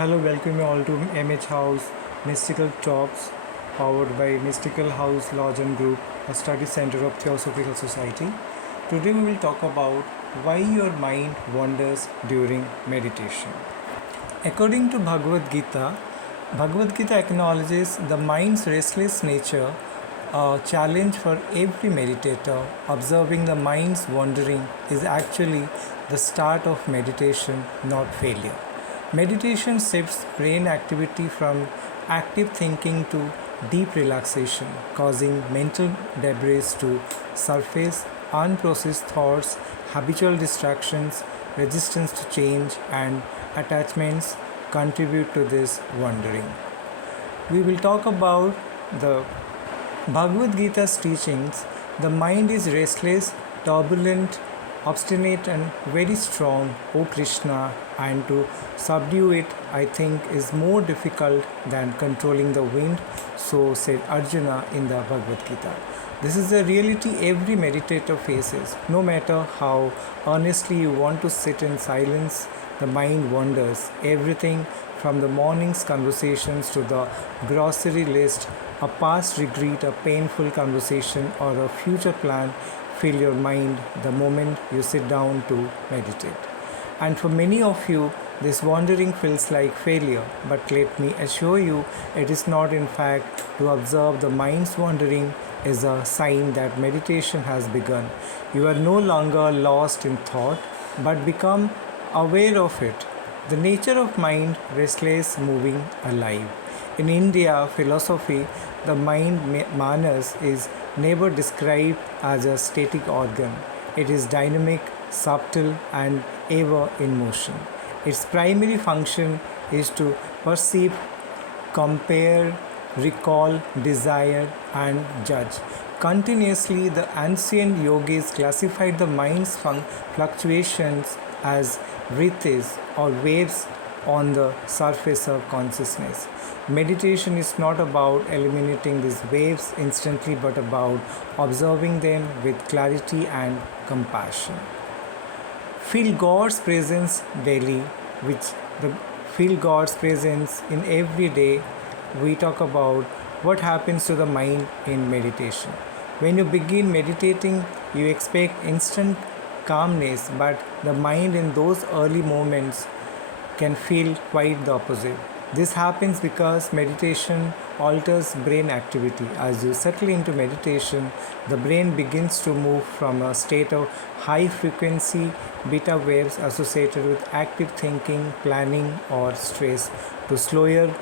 Hello, welcome you all to MH House Mystical Talks, powered by Mystical House Lodge and Group, a study center of Theosophical Society. Today we will talk about why your mind wanders during meditation. According to Bhagavad Gita acknowledges the mind's restless nature, a challenge for every meditator. Observing the mind's wandering is actually the start of meditation, not failure. Meditation shifts brain activity from active thinking to deep relaxation, causing mental debris to surface, unprocessed thoughts, habitual distractions, resistance to change, and attachments contribute to this wandering. We will talk about the Bhagavad Gita's teachings. The mind is restless, turbulent, obstinate, and very strong, O Krishna, and to subdue it, I think, is more difficult than controlling the wind. So said Arjuna in the Bhagavad Gita. This is a reality every meditator faces. No matter how earnestly you want to sit in silence, the mind wanders. Everything from the morning's conversations to the grocery list, a past regret, a painful conversation, or a future plan fill your mind the moment you sit down to meditate. And for many of you, this wandering feels like failure, but let me assure you, it is not. In fact, to observe the mind's wandering is a sign that meditation has begun. You are no longer lost in thought, but become aware of it. The nature of mind, restless, moving, alive. In India philosophy, the mind, manas, is never described as a static organ. It is dynamic, subtle, and ever in motion. Its primary function is to perceive, compare, recall, desire, and judge. Continuously, the ancient yogis classified the mind's fluctuations as wriths or waves on the surface of consciousness. Meditation is not about eliminating these waves instantly, but about observing them with clarity and compassion. Feel God's presence daily, which the feel God's presence in every day. We talk about what happens to the mind in meditation. When you begin meditating, you expect instant calmness, but the mind in those early moments can feel quite the opposite. This happens because meditation alters brain activity. As you settle into meditation, the brain begins to move from a state of high frequency beta waves associated with active thinking, planning, or stress to slower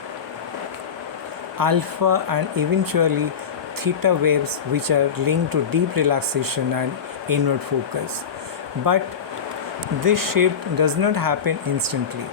alpha and eventually theta waves, which are linked to deep relaxation and inward focus. But this shift does not happen instantly.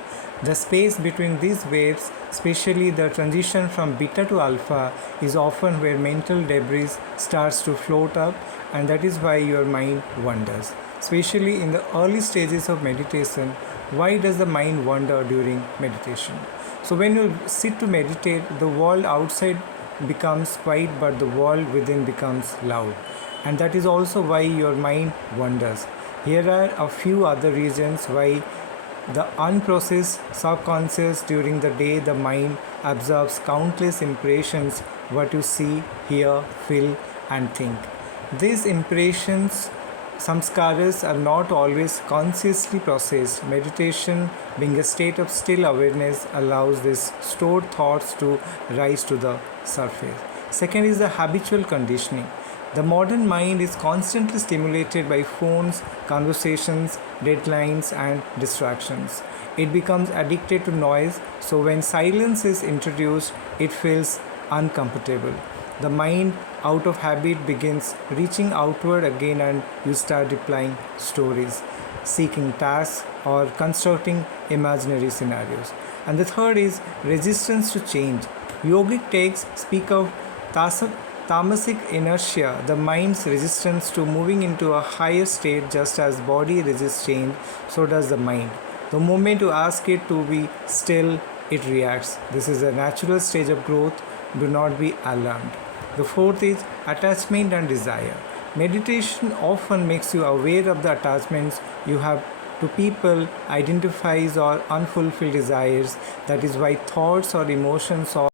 The space between these waves, especially the transition from beta to alpha, is often where mental debris starts to float up, and that is why your mind wanders. Especially in the early stages of meditation, why does the mind wander during meditation? So when you sit to meditate, the world outside becomes quiet, but the world within becomes loud. And that is also why your mind wanders. Here are a few other reasons why. The unprocessed subconscious. During the day, the mind absorbs countless impressions, what you see, hear, feel, and think. These impressions, samskaras, are not always consciously processed. Meditation, being a state of still awareness, allows these stored thoughts to rise to the surface. Second is the habitual conditioning. The modern mind is constantly stimulated by phones, conversations, deadlines, and distractions. It becomes addicted to noise, so when silence is introduced, it feels uncomfortable. The mind, out of habit, begins reaching outward again, and you start replying stories, seeking tasks, or constructing imaginary scenarios. And the third is resistance to change. Yogic texts speak of tamasic inertia, the mind's resistance to moving into a higher state. Just as body resists change, so does the mind. The moment you ask it to be still, it reacts. This is a natural stage of growth. Do not be alarmed. The fourth is attachment and desire. Meditation often makes you aware of the attachments you have to people identifies or unfulfilled desires. That is why thoughts or emotions or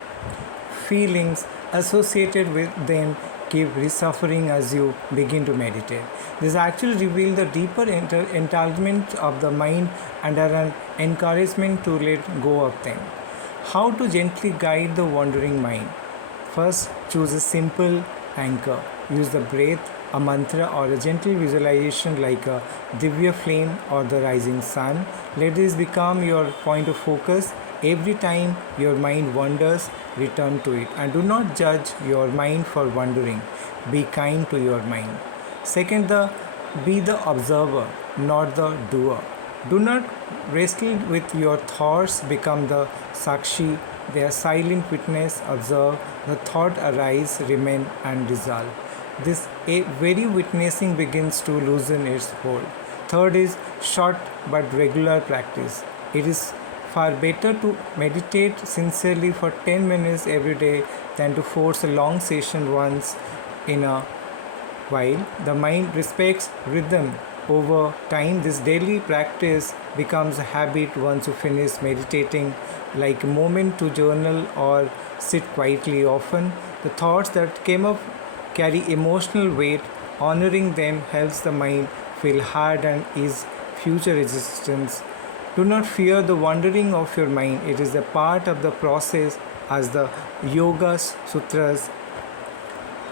feelings associated with them keep resuffering as you begin to meditate. This actually reveals the deeper entanglement of the mind and are an encouragement to let go of them. How to gently guide the wandering mind? First, choose a simple anchor. Use the breath, a mantra, or a gentle visualization like a Divya flame or the rising sun. Let this become your point of focus. Every time your mind wanders, return to it. And do not judge your mind for wandering. Be kind to your mind. Second, be the observer, not the doer. Do not wrestle with your thoughts, become the sakshi. They are silent witness, observe the thought arise, remain and dissolve. This very witnessing begins to loosen its hold. Third is short but regular practice. It is far better to meditate sincerely for 10 minutes every day than to force a long session once in a while. The mind respects rhythm. Over time, this daily practice becomes a habit once you finish meditating, like a moment to journal or sit quietly. Often, the thoughts that came up carry emotional weight. Honoring them helps the mind feel hard and ease future resistance. Do not fear the wandering of your mind. It is a part of the process, as the Yoga Sutras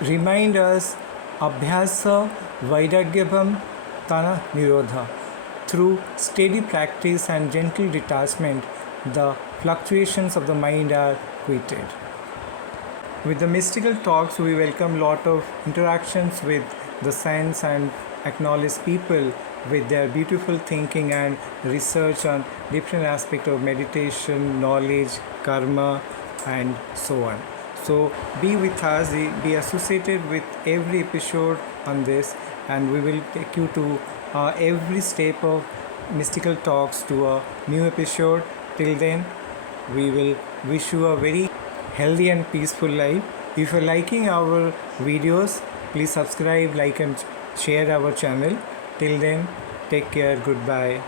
remind us. Abhyasa Vairagyabham Tana Nirodha. Through steady practice and gentle detachment, the fluctuations of the mind are quieted. With the mystical talks, we welcome lot of interactions with the science and acknowledge people with their beautiful thinking and research on different aspects of meditation, knowledge, karma, and so on. So be with us, be associated with every episode on this, and we will take you to every step of mystical talks to a new episode. Till then, we will wish you a very healthy and peaceful life. If you're liking our videos, please subscribe, like and share our channel. Till then, take care. Goodbye.